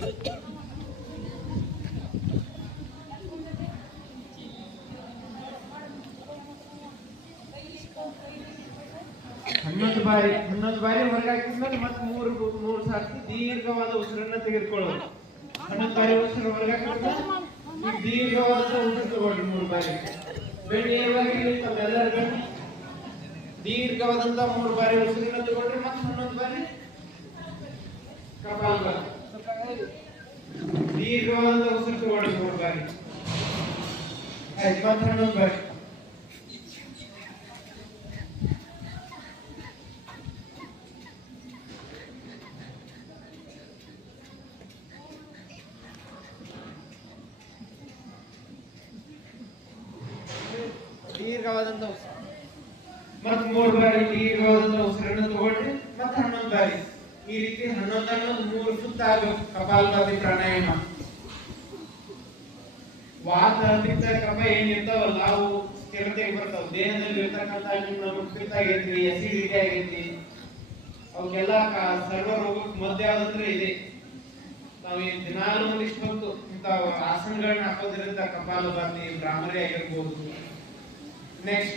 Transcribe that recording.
11 ಬಾರಿ ಹೊರಗಾಕಿದ್ಮೇಲೆ ಮತ್ತೆ ಮೂರು ಸಾರ್ತಿ ದೀರ್ಘವಾದ ಉಸಿರನ್ನ ತೆಗೆದುಕೊಳ್ಳೋದು. 11 ಬಾರಿ ಉಸಿರು ಹೊರಗಾಕಿದ್ಮೇಲೆ ದೀರ್ಘವಾದ ಉಸಿರು ತಗೊಳ್ಳಿ 3 ಬಾರಿ. ಬೆಣ್ಣೆ ತಮ್ಮೆಲ್ಲರ ಬೆಣ್ಣೆ ದೀರ್ಘವಾದಂತ 3 ಬಾರಿ ಉಸಿರನ್ನ ತಗೊಳ್ರಿ. ಮತ್ತೆ 11 ಬಾರಿ ಕಪಾಲಭಾತಿ ದೀರ್ಘವಾದ ಉಸಿರು ತಗೊಳ್ಳಿ 3 ಬಾರಿ. ಆಯ್ತು, ಮತ್ತೆ 11 ಬಾರಿ. ದೀರ್ಘವಾದಂತ ಉಸಿರು ಮತ್ತೆ 3 ಬಾರಿ ದೀರ್ಘವಾದಂತ ಉಸಿರನ್ನು ತಗೊಳ್ರಿ. ಮತ್ತೆ 11 ಬಾರಿ ಈ ರೀತಿ 11 3 ಸುತ್ತ ಆಗಬೇಕು ಕಪಾಲಭಾತಿ ಪ್ರಾಣಾಯಾಮ. ವಾತ ಪಿತ್ತ ಕಫ ಏನಿರ್ತಾವಲ್ಲ ಅವು ಸ್ಥಿರತೆಗೆ ಬರ್ತಾವ. ದೇಹದಲ್ಲಿ ಇರ್ತಕ್ಕಂಥ ನಿಮ್ಮ ಪಿತ್ತ ಆಗೈತಿ, ಅಸಿಡಿಟಿ ಆಗೈತಿ, ಅವಕ್ಕೆಲ್ಲ ಸರ್ವ ರೋಗಕ್ಕೆ ಮದ್ದು ಯಾವ್ದಂದ್ರೆ ಇದೆ. ನಾವು ದಿನಾಲು ಒಂದಿಷ್ಟು ಹೊತ್ತು ಇಂಥ ಆಸನಗಳನ್ನ ಹಾಕೋದ್ರಿಂದ ಕಪಾಲಭಾತಿ ಭ್ರಾಮರಿ ಆಗಿರ್ಬೋದು. ನೆಕ್ಸ್ಟ್